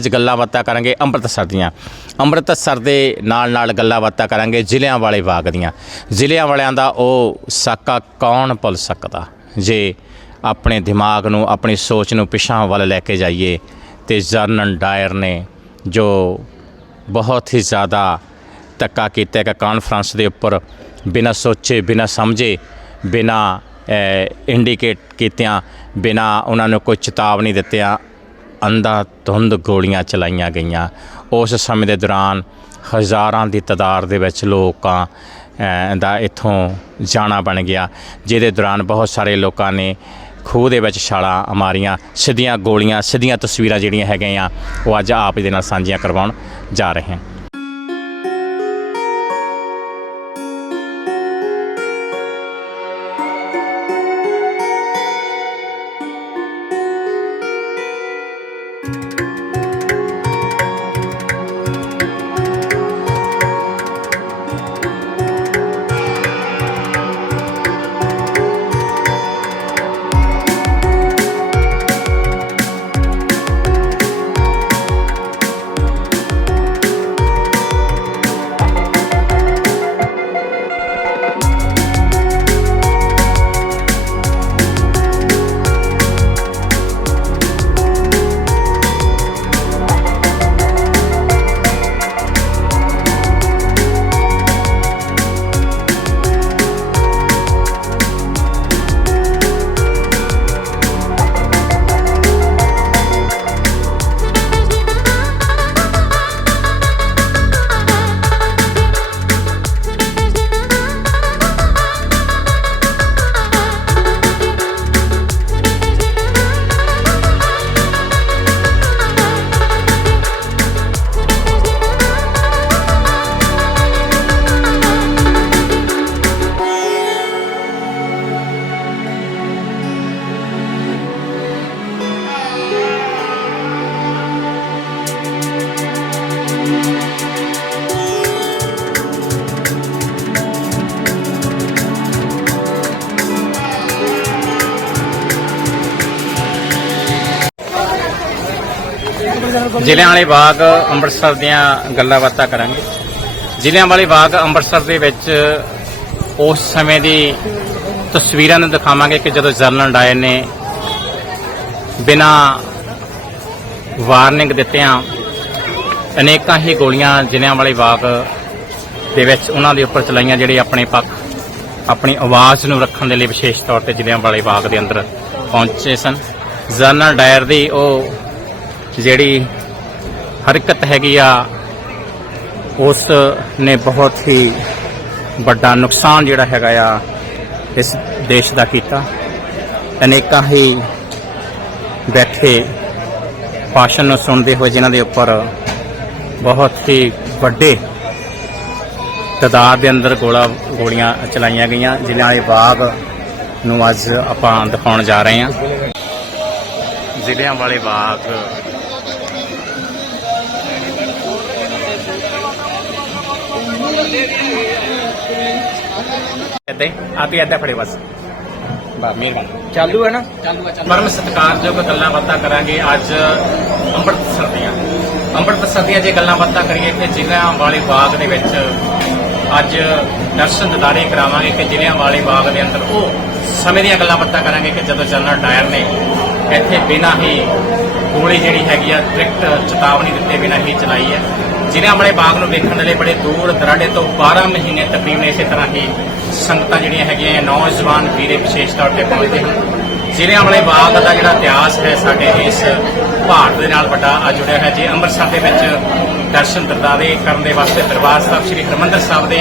ਅੱਜ ਗੱਲਾਂ ਬਾਤਾਂ ਕਰਾਂਗੇ ਅੰਮ੍ਰਿਤਸਰ ਦੀਆਂ। ਅੰਮ੍ਰਿਤਸਰ ਦੇ ਨਾਲ ਨਾਲ ਗੱਲਾਂ ਬਾਤਾਂ ਕਰਾਂਗੇ ਜ਼ਿਲ੍ਹਿਆਂ ਵਾਲੇ ਬਾਗ ਦੀਆਂ। ਜ਼ਿਲ੍ਹਿਆਂ ਵਾਲਿਆਂ ਦਾ ਉਹ ਸਾਕਾ ਕੌਣ ਭੁੱਲ ਸਕਦਾ? ਜੇ ਆਪਣੇ ਦਿਮਾਗ ਨੂੰ, ਆਪਣੀ ਸੋਚ ਨੂੰ ਪਿਛਾਂ ਵੱਲ ਲੈ ਕੇ ਜਾਈਏ, ਤੇ ਜਰਨਲ ਡਾਇਰ ਨੇ ਜੋ ਬਹੁਤ ਹੀ ਜ਼ਿਆਦਾ ਧੱਕਾ ਕੀਤਾ ਕਿ ਕਾਨਫਰੰਸ ਦੇ ਉੱਪਰ, ਬਿਨਾਂ ਸੋਚੇ, ਬਿਨਾਂ ਸਮਝੇ, ਬਿਨਾਂ ਇੰਡੀਕੇਟ ਕੀਤਿਆਂ, ਬਿਨਾਂ ਉਹਨਾਂ ਨੂੰ ਕੋਈ ਚੇਤਾਵਨੀ ਦਿੱਤਿਆਂ ਅੰਧਾ ਧੁੰਦ ਗੋਲੀਆਂ ਚਲਾਈਆਂ ਗਈਆਂ। ਉਸ ਸਮੇਂ ਦੇ ਦੌਰਾਨ ਹਜ਼ਾਰਾਂ ਦੀ ਤਾਦਾਦ ਦੇ ਵਿੱਚ ਲੋਕਾਂ ਦਾ ਇੱਥੋਂ ਜਾਣਾ ਬਣ ਗਿਆ, ਜਿਹਦੇ ਦੌਰਾਨ ਬਹੁਤ ਸਾਰੇ ਲੋਕਾਂ ਨੇ ਖੂਹ ਦੇ ਵਿੱਚ ਛਾਲਾਂ ਮਾਰੀਆਂ, ਸਿੱਧੀਆਂ ਗੋਲੀਆਂ, ਸਿੱਧੀਆਂ ਤਸਵੀਰਾਂ ਜਿਹੜੀਆਂ ਹੈਗੀਆਂ, ਉਹ ਅੱਜ ਆਪ ਦੇ ਨਾਲ ਸਾਂਝੀਆਂ ਕਰਵਾਉਣ ਜਾ ਰਹੇ ਹਾਂ। ਜ਼ਿਲ੍ਹਿਆਂ ਵਾਲੇ ਬਾਗ ਅੰਮ੍ਰਿਤਸਰ ਦੀਆਂ ਗੱਲਾਂ ਬਾਤਾਂ ਕਰਾਂਗੇ। ਜ਼ਿਲ੍ਹਿਆਂ ਵਾਲੇ ਬਾਗ ਅੰਮ੍ਰਿਤਸਰ ਦੇ ਵਿੱਚ ਉਸ ਸਮੇਂ ਦੀ ਤਸਵੀਰਾਂ ਨੂੰ ਦਿਖਾਵਾਂਗੇ ਕਿ ਜਦੋਂ ਜਰਨਲ ਡਾਇਰ ਨੇ ਬਿਨਾ ਵਾਰਨਿੰਗ ਦਿੱਤਿਆਂ ਅਨੇਕਾਂ ਹੀ ਗੋਲੀਆਂ ਜ਼ਿਲ੍ਹਿਆਂ ਵਾਲੇ ਬਾਗ ਦੇ ਵਿੱਚ ਉਹਨਾਂ ਦੇ ਉੱਪਰ ਚਲਾਈਆਂ, ਜਿਹੜੇ ਆਪਣੇ ਪੱਖ, ਆਪਣੀ ਆਵਾਜ਼ ਨੂੰ ਰੱਖਣ ਦੇ ਲਈ ਵਿਸ਼ੇਸ਼ ਤੌਰ ਤੇ ਜ਼ਿਲ੍ਹਿਆਂ ਵਾਲੇ ਬਾਗ ਦੇ ਅੰਦਰ ਪਹੁੰਚੇ ਸਨ। ਜਰਨਲ ਡਾਇਰ ਦੀ ਉਹ ਜਿਹੜੀ ਹਰਕਤ ਹੈਗੀ ਆ, ਉਸ ਨੇ ਬਹੁਤ ਹੀ ਵੱਡਾ ਨੁਕਸਾਨ ਜਿਹੜਾ ਹੈਗਾ ਆ ਇਸ ਦੇਸ਼ ਦਾ ਕੀਤਾ। ਅਨੇਕਾਂ ਹੀ ਬੈਠੇ ਭਾਸ਼ਣ ਨੂੰ ਸੁਣਦੇ ਹੋਏ ਜਿਨ੍ਹਾਂ ਦੇ ਉੱਪਰ ਬਹੁਤ ਹੀ ਵੱਡੇ ਤਦਾਦ ਦੇ ਅੰਦਰ ਗੋਲਾ ਗੋਲੀਆਂ ਚਲਾਈਆਂ ਗਈਆਂ, ਜਿਨ੍ਹਾਂ ਦੇ ਬਾਗ ਨੂੰ ਅੱਜ ਆਪਾਂ ਦਿਖਾਉਣ ਜਾ ਰਹੇ ਹਾਂ। ਜ਼ਿਲ੍ਹਿਆਂ ਵਾਲੇ ਬਾਗ ਹੀ ਆਪ ਹੀ ਇੱਦਾਂ ਫੜੇ ਬਸ। ਬਾ ਮਿਹਰਬਾਨੀ। ਚਾਲੂ ਹੈ ਨਾ? ਪਰਮ ਸਤਿਕਾਰਯੋਗ ਗੱਲਾਂ ਬਾਤਾਂ ਕਰਾਂਗੇ ਅੱਜ ਅੰਮ੍ਰਿਤਸਰ ਦੀਆਂ। ਅੰਮ੍ਰਿਤਸਰ ਦੀਆਂ ਜੇ ਗੱਲਾਂ ਬਾਤਾਂ ਕਰੀਏ ਕਿ ਜ਼ਿਲ੍ਹਿਆਂ ਵਾਲੇ ਬਾਗ ਦੇ ਵਿੱਚ ਅੱਜ ਦਰਸ਼ਨ ਦਿਦਾਰੇ ਕਰਾਵਾਂਗੇ ਕਿ ਜ਼ਿਲ੍ਹਿਆਂ ਵਾਲੇ ਬਾਗ ਦੇ ਅੰਦਰ ਉਹ ਸਮੇਂ ਦੀਆਂ ਗੱਲਾਂ ਬਾਤਾਂ ਕਰਾਂਗੇ ਕਿ ਜਦੋਂ ਜਨਰਲ ਡਾਇਰ ਨੇ ਇੱਥੇ ਬਿਨਾਂ ਹੀ ਗੋਲੀ ਜਿਹੜੀ ਹੈਗੀ ਆ ਡਾਇਰੈਕਟ ਚੇਤਾਵਨੀ ਦਿੱਤੇ ਬਿਨਾਂ ਹੀ ਚਲਾਈ ਹੈ। ਜ਼ਿਲ੍ਹਿਆਂ ਵਾਲੇ ਬਾਗ ਨੂੰ ਵੇਖਣ ਦੇ ਲਈ ਬੜੇ ਦੂਰ ਦਰਾਡੇ ਤੋਂ 12 ਮਹੀਨੇ ਤਕਰੀਬਨ ਇਸੇ ਤਰ੍ਹਾਂ ਹੀ ਸੰਗਤਾਂ ਜਿਹੜੀਆਂ ਹੈਗੀਆਂ ਨੌਜਵਾਨ ਵੀਰੇ ਵਿਸ਼ੇਸ਼ ਤੌਰ ਤੇ ਪਹੁੰਚਦੇ ਹਨ। ਜ਼ਿਲ੍ਹਿਆਂ ਬਾਗ ਦਾ ਜਿਹੜਾ ਇਤਿਹਾਸ ਹੈ, ਸਾਡੇ ਇਸ ਭਾਰਤ ਦੇ ਨਾਲ ਵੱਡਾ ਜੁੜਿਆ ਹੈ। ਜੇ ਅੰਮ੍ਰਿਤਸਰ ਦੇ ਵਿੱਚ ਦਰਸ਼ਨ ਦਰਦਾਰੇ ਕਰਨ ਦੇ ਵਾਸਤੇ ਦਰਬਾਰ ਸਾਹਿਬ ਸ੍ਰੀ ਹਰਿਮੰਦਰ ਸਾਹਿਬ ਦੇ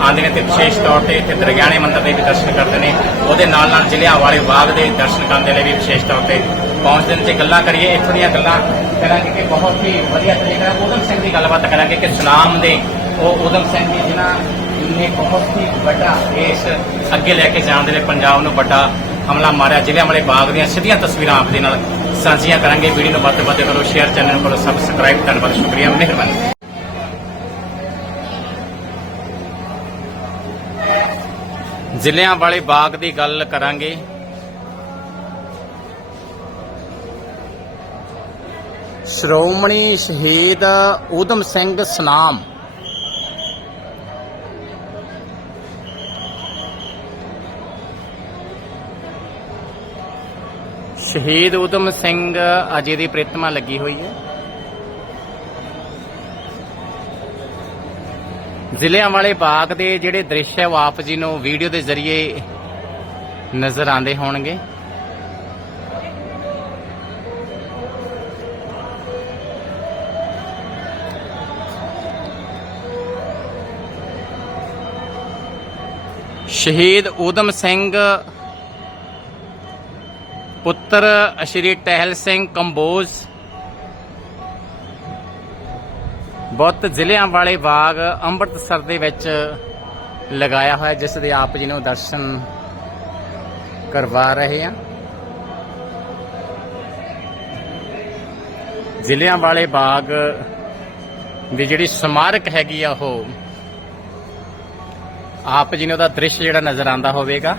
ਆਉਂਦੇ ਨੇ ਤੇ ਵਿਸ਼ੇਸ਼ ਤੌਰ ਤੇ ਇੱਥੇ ਦਰਗਿਆਣੇ ਮੰਦਰ ਦੇ ਵੀ ਦਰਸ਼ਨ ਕਰਦੇ ਨੇ, ਉਹਦੇ ਨਾਲ ਨਾਲ ਜ਼ਿਲ੍ਹਿਆਂ ਵਾਲੇ ਬਾਗ ਦੇ ਦਰਸ਼ਨ ਕਰਨ ਦੇ ਲਈ ਵੀ ਵਿਸ਼ੇਸ਼ ਤੌਰ ਤੇ ਪਹੁੰਚਦੇ ਨੇ। ਤੇ ਗੱਲਾਂ ਕਰੀਏ, ਇੱਥੋਂ ਦੀਆਂ ਗੱਲਾਂ ਕਰਾਂਗੇ ਕਿ ਬਹੁਤ ਹੀ ਵਧੀਆ ਤਰੀਕੇ ਨਾਲ ਉਦਮ ਸਿੰਘ ਦੀ ਗੱਲਬਾਤ ਕਰਾਂਗੇ ਕਿ ਸੁਨਾਮ ਦੇ ਉਹ ਉਦਮ ਸਿੰਘ ਜੀ ਜਿਨ੍ਹਾਂ ਨੇ ਬਹੁਤ ਹੀ ਵੱਡਾ ਇਸ ਅੱਗੇ ਲੈ ਕੇ ਜਾਣ ਦੇ ਲਈ ਪੰਜਾਬ ਨੂੰ ਵੱਡਾ ਹਮਲਾ ਮਾਰਿਆ ਜ਼ਿਲ੍ਹਿਆਂ ਵਾਲੇ ਬਾਗ ਦੀਆਂ ਸਿੱਧੀਆਂ ਤਸਵੀਰਾਂ ਆਪ ਦੇ ਨਾਲ ਸਾਂਝੀਆਂ ਕਰਾਂਗੇ। ਵੀਡੀਓ ਨੂੰ ਵੱਧ ਤੋਂ ਵੱਧ ਕਰੋ ਸ਼ੇਅਰ ਚੈਨਲ ਕਰੋ ਸਬਸਕ੍ਰਾਈਬ ਧੰਨਵਾਦ ਸ਼ੁਕਰੀਆ, ਮਿਹਰਬਾਨੀ। ਜ਼ਿਲ੍ਹਿਆਂ ਵਾਲੇ ਬਾਗ ਦੀ ਗੱਲ ਕਰਾਂਗੇ। ਸ਼੍ਰੋਮਣੀ ਸ਼ਹੀਦ ਊਧਮ ਸਿੰਘ ਸਨਾਮ। ਸ਼ਹੀਦ ਊਧਮ ਸਿੰਘ ਅਜੇ ਦੀ ਪ੍ਰਤਿਮਾ ਲੱਗੀ ਹੋਈ ਹੈ। ਜ਼ਿਲ੍ਹਿਆਂ ਵਾਲੇ ਬਾਗ ਦੇ ਜਿਹੜੇ ਦ੍ਰਿਸ਼ ਹੈ, ਉਹ ਆਪ ਜੀ ਨੂੰ ਵੀਡੀਓ ਦੇ ਜ਼ਰੀਏ ਨਜ਼ਰ ਆਉਂਦੇ ਹੋਣਗੇ। ਸ਼ਹੀਦ ਊਧਮ ਸਿੰਘ, ਪੁੱਤਰ ਸ਼੍ਰੀ ਟਹਿਲ ਸਿੰਘ ਕੰਬੋਜ ਬਹੁਤ ਜ਼ਿਲ੍ਹਿਆਂ ਵਾਲੇ ਬਾਗ ਅੰਮ੍ਰਿਤਸਰ ਦੇ ਵਿੱਚ ਲਗਾਇਆ ਹੋਇਆ, ਜਿਸ ਦੇ ਆਪ ਜੀ ਨੂੰ ਦਰਸ਼ਨ ਕਰਵਾ ਰਹੇ ਆ ਜ਼ਿਲ੍ਹਿਆਂ ਵਾਲੇ ਬਾਗ ਦੀ ਜਿਹੜੀ ਸਮਾਰਕ ਹੈਗੀ ਆ ਉਹ ਆਪ ਜੀ ਨੂੰ ਉਹਦਾ ਦ੍ਰਿਸ਼ ਜਿਹੜਾ ਨਜ਼ਰ ਆਉਂਦਾ ਹੋਵੇਗਾ।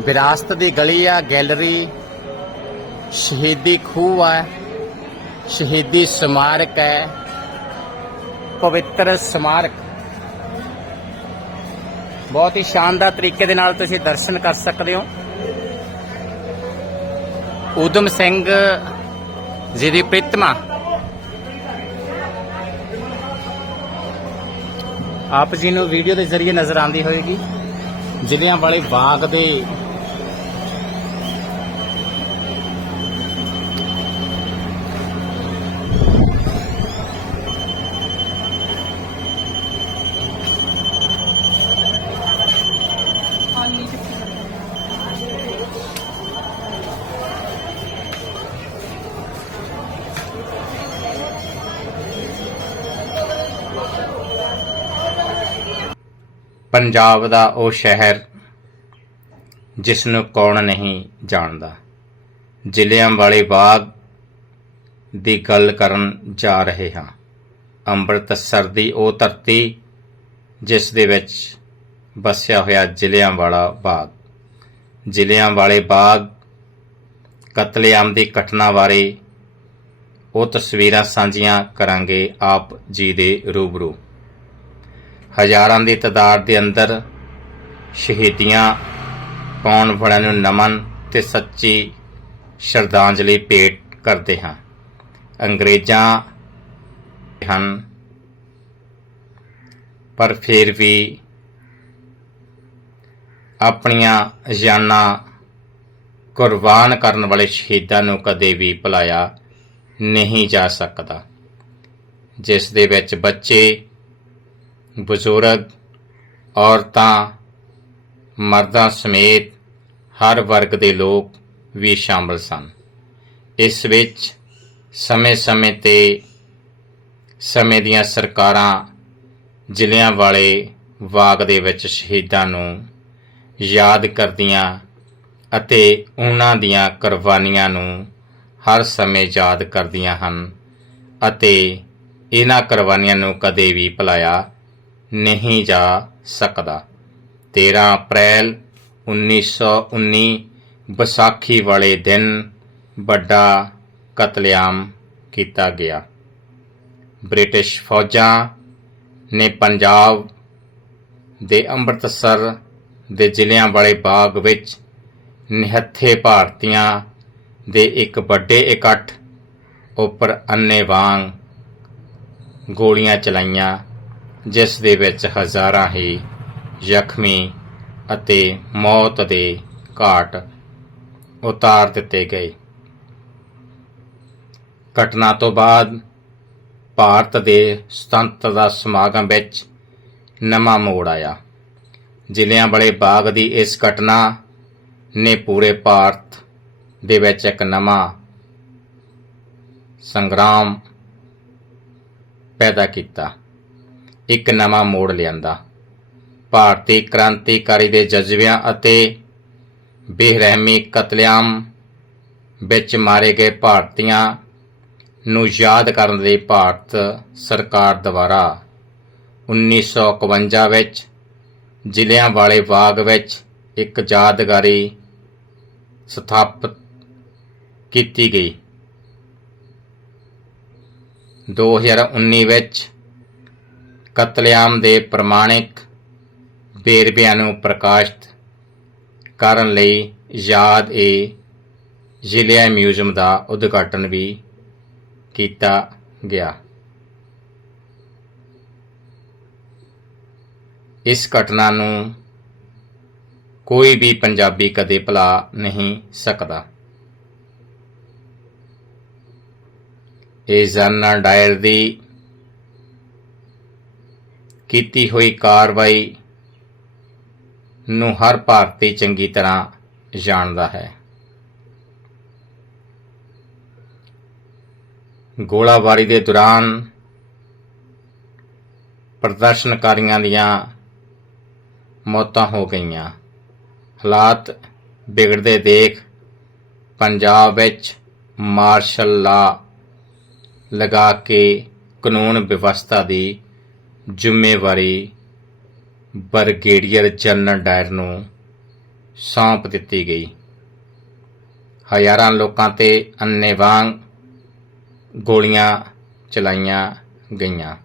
ਵਿਰਾਸਤ ਦੀ ਗਲੀ ਆ, ਗੈਲਰੀ। ਸ਼ਹੀਦੀ ਖੂਹ ਆ, ਸ਼ਹੀਦੀ ਸਮਾਰਕ ਹੈ, ਪਵਿੱਤਰ ਸਮਾਰਕ। ਬਹੁਤ ਹੀ ਸ਼ਾਨਦਾਰ ਤਰੀਕੇ ਦੇ ਨਾਲ ਤੁਸੀਂ ਦਰਸ਼ਨ ਕਰ ਸਕਦੇ ਹੋ। ਊਧਮ ਸਿੰਘ ਜੀ ਦੀ ਪ੍ਰਿਤਮਾ ਆਪ ਜੀ ਨੂੰ ਵੀਡੀਓ ਦੇ ਜ਼ਰੀਏ ਨਜ਼ਰ ਆਉਂਦੀ ਹੋਏਗੀ। ਜ਼ਿਲ੍ਹਿਆਂ ਵਾਲੇ ਬਾਗ ਦੇ ਪੰਜਾਬ ਦਾ ਉਹ ਸ਼ਹਿਰ ਜਿਸ ਨੂੰ ਕੌਣ ਨਹੀਂ ਜਾਣਦਾ। ਜ਼ਿਲ੍ਹਿਆਂ ਵਾਲੇ ਬਾਗ ਦੀ ਗੱਲ ਕਰਨ ਜਾ ਰਹੇ ਹਾਂ। ਅੰਮ੍ਰਿਤਸਰ ਦੀ ਉਹ ਧਰਤੀ ਜਿਸ ਦੇ ਵਿੱਚ ਵਸਿਆ ਹੋਇਆ ਜ਼ਿਲ੍ਹਿਆਂ ਵਾਲਾ ਬਾਗ। ਜ਼ਿਲ੍ਹਿਆਂ ਵਾਲੇ ਬਾਗ ਕਤਲੇਆਮ ਦੀ ਘਟਨਾ ਬਾਰੇ ਉਹ ਤਸਵੀਰਾਂ ਸਾਂਝੀਆਂ ਕਰਾਂਗੇ ਆਪ ਜੀ ਦੇ ਰੂਬਰੂ। ਹਜ਼ਾਰਾਂ ਦੀ ਤਾਦਾਦ ਦੇ ਅੰਦਰ ਸ਼ਹੀਦੀਆਂ ਪਾਉਣ ਵਾਲਿਆਂ ਨੂੰ ਨਮਨ ਤੇ ਸੱਚੀ ਸ਼ਰਧਾਂਜਲੀ ਭੇਟ ਕਰਦੇ ਹਾਂ। ਅੰਗਰੇਜ਼ਾਂ ਹਨ, ਪਰ ਫਿਰ ਵੀ ਆਪਣੀਆਂ ਜਾਨਾਂ ਕੁਰਬਾਨ ਕਰਨ ਵਾਲੇ ਸ਼ਹੀਦਾਂ ਨੂੰ ਕਦੇ ਵੀ ਭੁਲਾਇਆ ਨਹੀਂ ਜਾ ਸਕਦਾ। ਜਿਸ ਦੇ ਵਿੱਚ ਬੱਚੇ ਬਜ਼ੁਰਗ, ਔਰਤਾਂ, ਮਰਦਾਂ ਸਮੇਤ ਹਰ ਵਰਗ ਦੇ ਲੋਕ ਵੀ ਸ਼ਾਮਲ ਸਨ। ਇਸ ਵਿੱਚ ਸਮੇਂ-ਸਮੇਂ ਤੇ ਸਮੇਂ ਦੀਆਂ ਸਰਕਾਰਾਂ ਜ਼ਿਲ੍ਹਿਆਂ ਵਾਲੇ ਬਾਗ ਦੇ ਵਿੱਚ ਸ਼ਹੀਦਾਂ ਨੂੰ ਯਾਦ ਕਰਦੀਆਂ ਅਤੇ ਉਹਨਾਂ ਦੀਆਂ ਕੁਰਬਾਨੀਆਂ ਨੂੰ ਹਰ ਸਮੇਂ ਯਾਦ ਕਰਦੀਆਂ ਹਨ ਅਤੇ ਇਹਨਾਂ ਕੁਰਬਾਨੀਆਂ ਨੂੰ ਕਦੇ ਵੀ ਭੁਲਾਇਆ ਨਹੀਂ ਜਾ ਸਕਦਾ। 13 ਅਪ੍ਰੈਲ 1919 ਵਿਸਾਖੀ ਵਾਲੇ ਦਿਨ ਵੱਡਾ ਕਤਲੇਆਮ ਕੀਤਾ ਗਿਆ। ਬ੍ਰਿਟਿਸ਼ ਫੌਜਾਂ ਨੇ ਪੰਜਾਬ ਦੇ ਅੰਮ੍ਰਿਤਸਰ ਦੇ ਜ਼ਿਲ੍ਹਿਆਂ ਵਾਲੇ ਬਾਗ ਵਿੱਚ ਨਿਹੱਥੇ ਭਾਰਤੀਆਂ ਦੇ ਇੱਕ ਵੱਡੇ ਇਕੱਠ ਉੱਪਰ ਅੰਨੇ ਵਾਂਗ ਗੋਲੀਆਂ ਚਲਾਈਆਂ। ਜਿਸ ਦੇ ਵਿੱਚ ਹਜ਼ਾਰਾਂ ਹੀ ਜ਼ਖਮੀ ਅਤੇ ਮੌਤ ਦੇ ਘਾਟ ਉਤਾਰ ਦਿੱਤੇ ਗਏ। ਘਟਨਾ ਤੋਂ ਬਾਅਦ ਭਾਰਤ ਦੇ ਸੁਤੰਤਰਤਾ ਸਮਾਗਮ ਵਿੱਚ ਨਵਾਂ ਮੋੜ ਆਇਆ। ਜ਼ਿਲ੍ਹਿਆਂ ਵਾਲੇ ਬਾਗ ਦੀ ਇਸ ਘਟਨਾ ਨੇ ਪੂਰੇ ਭਾਰਤ ਦੇ ਵਿੱਚ ਇੱਕ ਨਵਾਂ ਸੰਗਰਾਮ ਪੈਦਾ ਕੀਤਾ। ਇੱਕ ਨਵਾਂ ਮੋੜ ਲਿਆਂਦਾ। ਭਾਰਤੀ ਕ੍ਰਾਂਤੀਕਾਰੀ ਦੇ ਜਜ਼ਬਿਆਂ ਅਤੇ ਬੇਰਹਿਮੀ ਕਤਲੇਆਮ ਵਿੱਚ ਮਾਰੇ ਗਏ ਭਾਰਤੀਆਂ ਨੂੰ ਯਾਦ ਕਰਨ ਲਈ ਭਾਰਤ ਸਰਕਾਰ ਦੁਆਰਾ 1951 ਵਿੱਚ ਜ਼ਿਲ੍ਹਿਆਂ ਵਾਲੇ ਬਾਗ ਵਿੱਚ ਇੱਕ ਯਾਦਗਾਰੀ ਸਥਾਪਿਤ ਕੀਤੀ ਗਈ। 2019 ਵਿੱਚ ਕਤਲੇਆਮ ਦੇ ਪ੍ਰਮਾਣਿਕ ਵੇਰਵਿਆਂ ਨੂੰ ਪ੍ਰਕਾਸ਼ਿਤ ਕਰਨ ਲਈ ਯਾਦ ਏ ਜ਼ਿਲ੍ਹਾ ਮਿਊਜ਼ੀਅਮ ਦਾ ਉਦਘਾਟਨ ਵੀ ਕੀਤਾ ਗਿਆ। ਇਸ ਘਟਨਾ ਨੂੰ ਕੋਈ ਵੀ ਪੰਜਾਬੀ ਕਦੇ ਭੁਲਾ ਨਹੀਂ ਸਕਦਾ। ਇਹ ਜਨਰਲ ਡਾਇਰ ਦੀ ਕੀਤੀ ਹੋਈ ਕਾਰਵਾਈ ਨੂੰ ਹਰ ਭਾਰਤੀ ਚੰਗੀ ਤਰ੍ਹਾਂ ਜਾਣਦਾ ਹੈ। ਗੋਲਾਬਾਰੀ ਦੇ ਦੌਰਾਨ ਪ੍ਰਦਰਸ਼ਨਕਾਰੀਆਂ ਦੀਆਂ ਮੌਤਾਂ ਹੋ ਗਈਆਂ। ਹਾਲਾਤ ਵਿਗੜਦੇ ਦੇਖ ਪੰਜਾਬ ਵਿੱਚ ਮਾਰਸ਼ਲ ਲਾ ਲਗਾ ਕੇ ਕਾਨੂੰਨ ਵਿਵਸਥਾ ਦੀ ਜ਼ਿੰਮੇਵਾਰੀ ਬਰਗੇਡੀਅਰ ਜਨਰਲ ਡਾਇਰ ਨੂੰ ਸੌਂਪ ਦਿੱਤੀ ਗਈ। ਹਜ਼ਾਰਾਂ ਲੋਕਾਂ ਤੇ ਅੰਨੇਵਾਂਗ ਗੋਲੀਆਂ ਚਲਾਈਆਂ ਗਈਆਂ।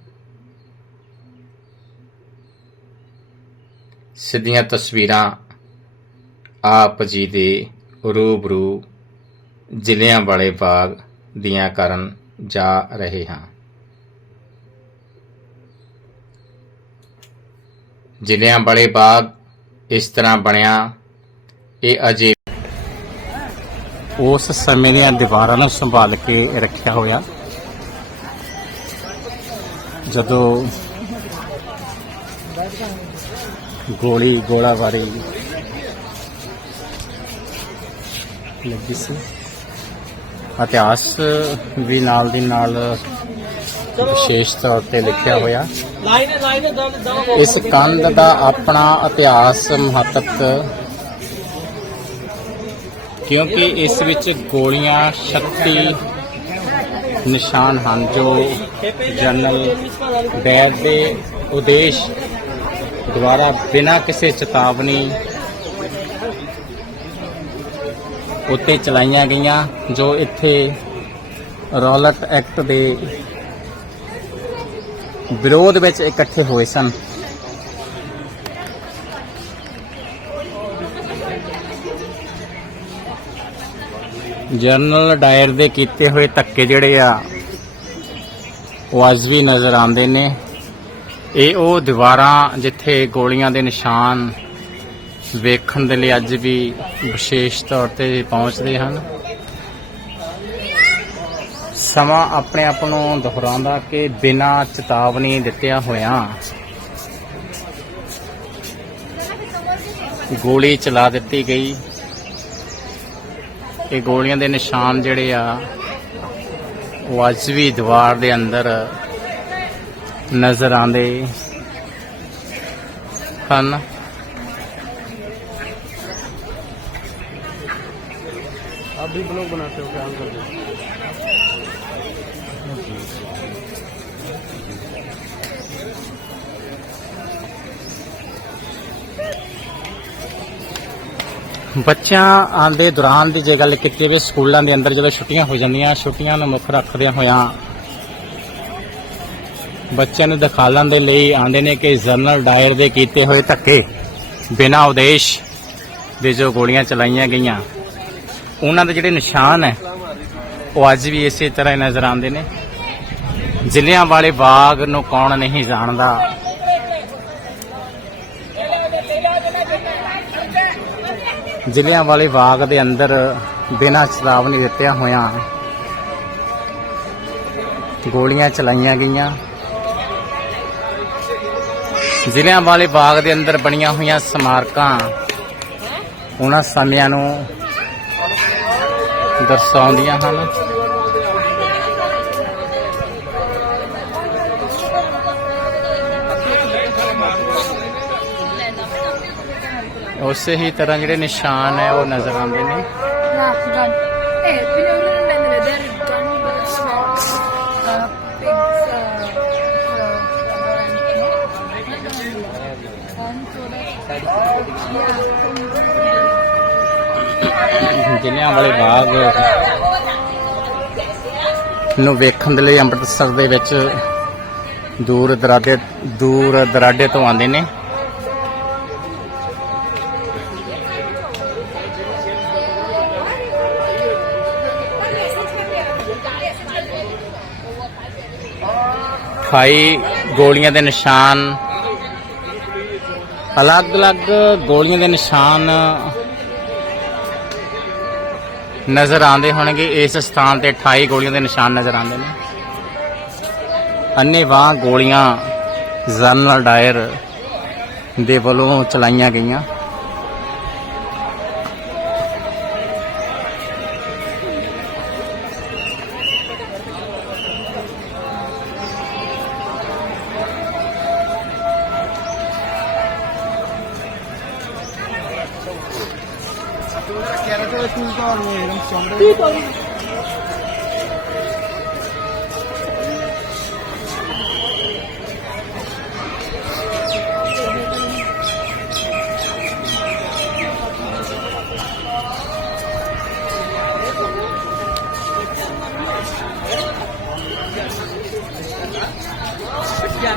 ਸਿੱਧੀਆਂ ਤਸਵੀਰਾਂ ਆਪ ਜੀ ਦੇ ਰੂਬਰੂ ਜ਼ਿਲ੍ਹਿਆਂ ਵਾਲੇ ਬਾਗ ਦੀਆਂ ਕਰਨ ਜਾ ਰਹੇ ਹਾਂ। ਜ਼ਿਲ੍ਹਿਆਂ ਵਾਲੇ ਬਾਗ ਇਸ ਤਰ੍ਹਾਂ ਬਣਿਆ, ਇਹ ਅਜੇ ਉਸ ਸਮੇਂ ਦੀਆਂ ਦੀਵਾਰਾਂ ਨੂੰ ਸੰਭਾਲ ਕੇ ਰੱਖਿਆ ਹੋਇਆ। ਜਦੋਂ ਗੋਲੀ ਗੋਲਾਬਾਰੀ ਲੱਗੀ ਸੀ, ਇਤਿਹਾਸ ਵੀ ਨਾਲ ਦੀ ਨਾਲ ਵਿਸ਼ੇਸ਼ ਤੌਰ ਤੇ ਲਿਖਿਆ ਹੋਇਆ। ਇਸ ਕੰਧ ਦਾ ਆਪਣਾ ਇਤਿਹਾਸ ਮਹੱਤਵ ਕਿਉਂਕਿ ਇਸ ਵਿੱਚ ਗੋਲੀਆਂ 36 ਨਿਸ਼ਾਨ ਹਨ ਜੋ ਜਨਰਲ ਬੈਦ ਦੇ ਉਦੇਸ਼ ਦੁਆਰਾ ਬਿਨਾਂ ਕਿਸੇ ਚੇਤਾਵਨੀ ਉੱਤੇ ਚਲਾਈਆਂ ਗਈਆਂ, ਜੋ ਇੱਥੇ ਰੌਲਟ ਐਕਟ ਦੇ ਵਿਰੋਧ ਵਿੱਚ ਇਕੱਠੇ ਹੋਏ ਸਨ। ਜਨਰਲ ਡਾਇਰ ਦੇ ਕੀਤੇ ਹੋਏ ਧੱਕੇ ਜਿਹੜੇ ਆ, ਉਹ ਅੱਜ ਵੀ ਨਜ਼ਰ ਆਉਂਦੇ ਨੇ। ਇਹ ਉਹ ਦੀਵਾਰਾਂ ਜਿੱਥੇ ਗੋਲੀਆਂ ਦੇ ਨਿਸ਼ਾਨ ਵੇਖਣ ਦੇ ਲਈ ਅੱਜ ਵੀ ਵਿਸ਼ੇਸ਼ ਤੌਰ ਤੇ ਪਹੁੰਚਦੇ ਹਨ। ਸਮਾਂ ਆਪਣੇ ਆਪ ਨੂੰ ਦੁਹਰਾਉਂਦਾ ਕਿ ਬਿਨਾਂ ਚੇਤਾਵਨੀ ਦਿੱਤਿਆਂ ਹੋਇਆਂ ਗੋਲੀ ਚਲਾ ਦਿੱਤੀ ਗਈ ਇਹ ਗੋਲੀਆਂ ਦੇ ਨਿਸ਼ਾਨ ਜਿਹੜੇ ਆ ਉਹ ਅੱਜ ਵੀ ਦੀਵਾਰ ਦੇ ਅੰਦਰ ਨਜ਼ਰ ਆਉਂਦੇ ਹਨ आप भी ब्लॉग बनाते हो क्या हम कर ਬੱਚਿਆਂ ਦੇ ਦੌਰਾਨ ਦੀ ਜੇ ਗੱਲ ਕੀਤੀ ਜਾਵੇ, ਸਕੂਲਾਂ ਦੇ ਅੰਦਰ ਜਦੋਂ ਛੁੱਟੀਆਂ ਹੋ ਜਾਂਦੀਆਂ, ਛੁੱਟੀਆਂ ਨੂੰ ਮੁੱਖ ਰੱਖਦਿਆਂ ਹੋਇਆਂ ਬੱਚਿਆਂ ਨੂੰ ਦਿਖਾਲਣ ਦੇ ਲਈ ਆਉਂਦੇ ਨੇ ਕਿ ਜਨਰਲ ਡਾਇਰ ਦੇ ਕੀਤੇ ਹੋਏ ਧੱਕੇ ਬਿਨਾਂ ਉਦੇਸ਼ ਦੇ ਜੋ ਗੋਲੀਆਂ ਚਲਾਈਆਂ ਗਈਆਂ, ਉਹਨਾਂ ਦੇ ਜਿਹੜੇ ਨਿਸ਼ਾਨ ਹੈ, ਉਹ ਅੱਜ ਵੀ ਇਸੇ ਤਰ੍ਹਾਂ ਨਜ਼ਰ ਆਉਂਦੇ ਨੇ। ਜ਼ਿਲ੍ਹਿਆਂ ਵਾਲੇ ਬਾਗ ਨੂੰ ਕੌਣ ਨਹੀਂ ਜਾਣਦਾ। ਜ਼ਿਲ੍ਹਿਆਂ ਵਾਲੇ ਬਾਗ ਦੇ ਅੰਦਰ ਬਿਨਾਂ ਚੇਤਾਵਨੀ ਦਿੱਤਿਆਂ ਹੋਇਆਂ ਗੋਲੀਆਂ ਚਲਾਈਆਂ ਗਈਆਂ। ਜ਼ਿਲ੍ਹਿਆਂ ਵਾਲੇ ਬਾਗ ਦੇ ਅੰਦਰ ਬਣੀਆਂ ਹੋਈਆਂ ਸਮਾਰਕਾਂ ਉਹਨਾਂ ਸਮਿਆਂ ਨੂੰ ਦਰਸਾਉਂਦੀਆਂ ਹਨ। ਉਸੇ ਹੀ ਤਰ੍ਹਾਂ ਜਿਹੜੇ ਨਿਸ਼ਾਨ ਹੈ ਉਹ ਨਜ਼ਰ ਆਉਂਦੇ ਨੇ। Uh, pigs, uh, ਜ਼ਿਲ੍ਹਿਆਂ ਵਾਲੇ ਬਾਗ ਨੂੰ ਵੇਖਣ ਦੇ ਲਈ ਅੰਮ੍ਰਿਤਸਰ ਦੇ ਵਿੱਚ ਦੂਰ ਦਰਾਡੇ ਦੂਰ ਦਰਾਡੇ ਤੋਂ ਆਉਂਦੇ ਨੇ। ਖਾਈ ਗੋਲੀਆਂ ਦੇ ਨਿਸ਼ਾਨ, ਅਲੱਗ-ਅਲੱਗ ਗੋਲੀਆਂ ਦੇ ਨਿਸ਼ਾਨ ਨਜ਼ਰ ਆਉਂਦੇ ਹੋਣਗੇ। ਇਸ ਸਥਾਨ ਤੇ 28 ਗੋਲੀਆਂ ਦੇ ਨਿਸ਼ਾਨ ਨਜ਼ਰ ਆਉਂਦੇ ਨੇ। ਅੰਨੇਵਾਹ ਗੋਲੀਆਂ ਜਨਰਲ ਡਾਇਰ ਦੇ ਵੱਲੋਂ ਚਲਾਈਆਂ ਗਈਆਂ। Yan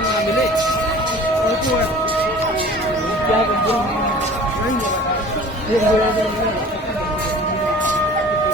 mga milit. Ito.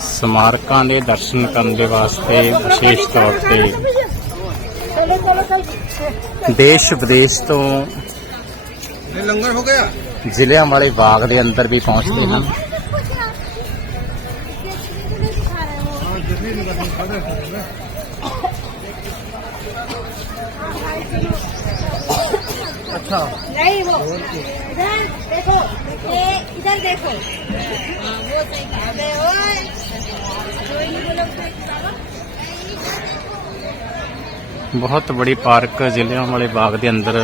ਸਮਾਰਕਾਂ ਦੇ ਦਰਸ਼ਨ ਕਰਨ ਦੇ ਵਾਸਤੇ ਵਿਸ਼ੇਸ਼ ਤੌਰ ਤੇ ਦੇਸ਼ ਵਿਦੇਸ਼ ਤੋਂ ਲੰਗਰ ਹੋ ਗਿਆ। ਜ਼ਿਲ੍ਹਿਆਂ ਵਾਲੇ ਬਾਗ ਦੇ ਅੰਦਰ ਵੀ ਪਹੁੰਚਦੇ ਹਨ। ਬਹੁਤ ਬੜੀ ਪਾਰਕ ਜ਼ਿਲ੍ਹਿਆਂ ਵਾਲੇ ਬਾਗ ਦੇ ਅੰਦਰ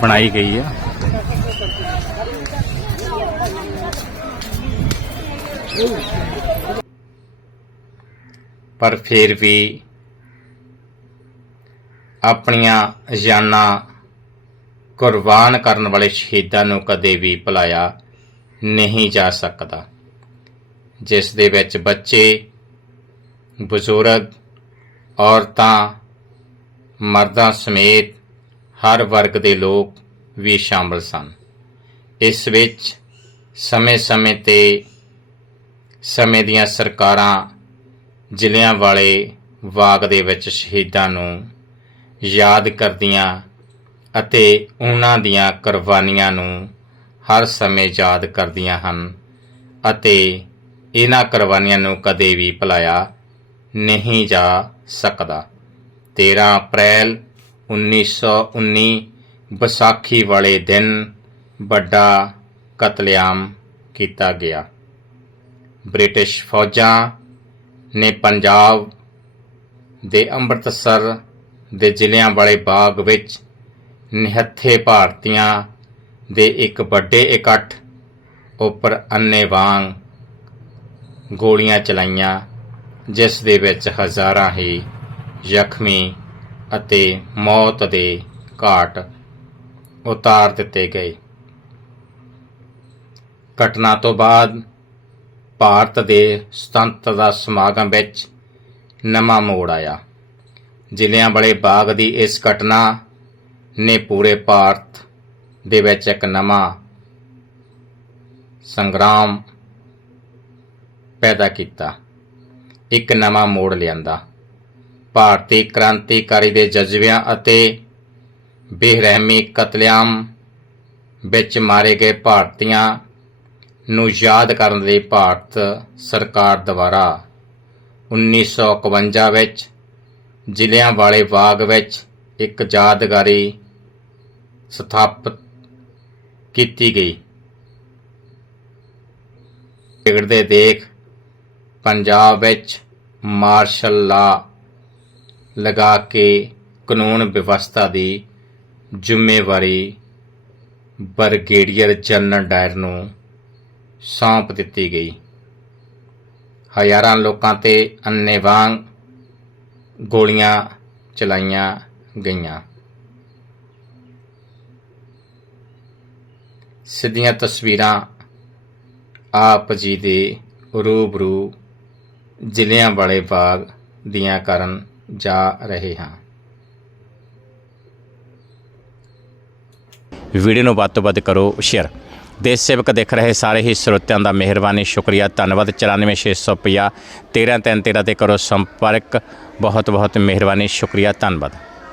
ਬਣਾਈ ਗਈ ਹੈ। ਪਰ ਫਿਰ ਵੀ ਆਪਣੀਆਂ ਜਾਨਾਂ ਕੁਰਬਾਨ ਕਰਨ ਵਾਲੇ ਸ਼ਹੀਦਾਂ ਨੂੰ ਕਦੇ ਵੀ ਭੁਲਾਇਆ ਨਹੀਂ ਜਾ ਸਕਦਾ, ਜਿਸ ਦੇ ਵਿੱਚ ਬੱਚੇ, ਬਜ਼ੁਰਗ, ਔਰਤਾਂ ਮਰਦਾਂ ਸਮੇਤ ਹਰ ਵਰਗ ਦੇ ਲੋਕ ਵੀ ਸ਼ਾਮਲ ਸਨ। ਇਸ ਵਿੱਚ ਸਮੇਂ-ਸਮੇਂ ਤੇ ਸਮੇਂ ਦੀਆਂ ਸਰਕਾਰਾਂ ਜ਼ਿਲ੍ਹਿਆਂ ਵਾਲੇ ਬਾਗ ਦੇ ਵਿੱਚ ਸ਼ਹੀਦਾਂ ਨੂੰ ਯਾਦ ਕਰਦੀਆਂ ਅਤੇ ਉਹਨਾਂ ਦੀਆਂ ਕੁਰਬਾਨੀਆਂ ਨੂੰ ਹਰ ਸਮੇਂ ਯਾਦ ਕਰਦੀਆਂ ਹਨ ਅਤੇ ਇਹਨਾਂ ਕੁਰਬਾਨੀਆਂ ਨੂੰ ਕਦੇ ਵੀ ਭੁਲਾਇਆ ਨਹੀਂ ਜਾ ਸਕਦਾ। 13 ਅਪ੍ਰੈਲ 1919 ਵਿਸਾਖੀ ਵਾਲੇ ਦਿਨ ਵੱਡਾ ਕਤਲੇਆਮ ਕੀਤਾ ਗਿਆ। ਬ੍ਰਿਟਿਸ਼ ਫੌਜਾਂ ਨੇ ਪੰਜਾਬ ਦੇ ਅੰਮ੍ਰਿਤਸਰ ਦੇ ਜ਼ਿਲ੍ਹਿਆਂ ਵਾਲੇ ਬਾਗ ਵਿੱਚ ਨਿਹੱਥੇ ਭਾਰਤੀਆਂ ਦੇ ਇੱਕ ਵੱਡੇ ਇਕੱਠ ਉੱਪਰ ਅੰਨੇਵਾਂਗ ਗੋਲੀਆਂ ਚਲਾਈਆਂ, ਜਿਸ ਦੇ ਵਿੱਚ ਹਜ਼ਾਰਾਂ ਹੀ ਜ਼ਖਮੀ ਅਤੇ ਮੌਤ ਦੇ ਘਾਟ ਉਤਾਰ ਦਿੱਤੇ ਗਏ। ਘਟਨਾ ਤੋਂ ਬਾਅਦ ਭਾਰਤ ਦੇ ਸੁਤੰਤਰਤਾ ਸਮਾਗਮ ਵਿੱਚ ਨਵਾਂ ਮੋੜ ਆਇਆ। ਜ਼ਿਲ੍ਹਿਆਂ ਵਾਲੇ ਬਾਗ ਦੀ ਇਸ ਘਟਨਾ ਨੇ ਪੂਰੇ ਭਾਰਤ ਦੇ ਵਿੱਚ ਇੱਕ ਨਵਾਂ ਸੰਗਰਾਮ ਪੈਦਾ ਕੀਤਾ। ਇੱਕ ਨਵਾਂ ਮੋੜ ਲਿਆਂਦਾ। ਭਾਰਤੀ ਕ੍ਰਾਂਤੀਕਾਰੀ ਦੇ ਜਜ਼ਬਿਆਂ ਅਤੇ ਬੇਰਹਿਮੀ ਕਤਲੇਆਮ ਵਿੱਚ ਮਾਰੇ ਗਏ ਭਾਰਤੀਆਂ ਨੂੰ ਯਾਦ ਕਰਨ ਲਈ ਭਾਰਤ ਸਰਕਾਰ ਦੁਆਰਾ 1951 ਵਿੱਚ ਜ਼ਿਲ੍ਹਿਆਂ ਵਾਲੇ ਬਾਗ ਵਿੱਚ ਇੱਕ ਯਾਦਗਾਰੀ ਸਥਾਪਿਤ ਕੀਤੀ ਗਈ। ਵਿਗੜਦੇ ਦੇਖ ਪੰਜਾਬ ਵਿੱਚ ਮਾਰਸ਼ਲ ਲਾ ਲਗਾ ਕੇ ਕਾਨੂੰਨ ਵਿਵਸਥਾ ਦੀ ਜ਼ਿੰਮੇਵਾਰੀ ਬਰਗੇਡੀਅਰ ਜਨਰਲ ਡਾਇਰ ਨੂੰ ਸੌਂਪ ਦਿੱਤੀ ਗਈ। ਹਜ਼ਾਰਾਂ ਲੋਕਾਂ ਤੇ ਅੰਨੇਵਾਂਗ ਗੋਲੀਆਂ ਚਲਾਈਆਂ ਗਈਆਂ। ਸਿੱਧੀਆਂ ਤਸਵੀਰਾਂ ਆਪ ਜੀ ਦੇ ਰੂਬਰੂ ਜ਼ਿਲ੍ਹਿਆਂ ਵਾਲੇ ਬਾਗ ਦੀਆਂ ਕਾਰਨ ਜਾ ਰਹੇ ਹਾਂ। ਵੀਡੀਓ ਨੂੰ ਵੱਧ ਤੋਂ ਵੱਧ ਕਰੋ ਸ਼ੇਅਰ ਦੇਸ਼ ਸੇਵਕ ਦੇਖ ਰਹੇ ਸਾਰੇ ਹੀ ਸਰੋਤਿਆਂ ਦਾ ਮਿਹਰਬਾਨੀ, ਸ਼ੁਕਰੀਆ, ਧੰਨਵਾਦ। 94650 13313 ਤੇ ਕਰੋ ਸੰਪਰਕ। ਬਹੁਤ ਬਹੁਤ ਮਿਹਰਬਾਨੀ, ਸ਼ੁਕਰੀਆ, ਧੰਨਵਾਦ।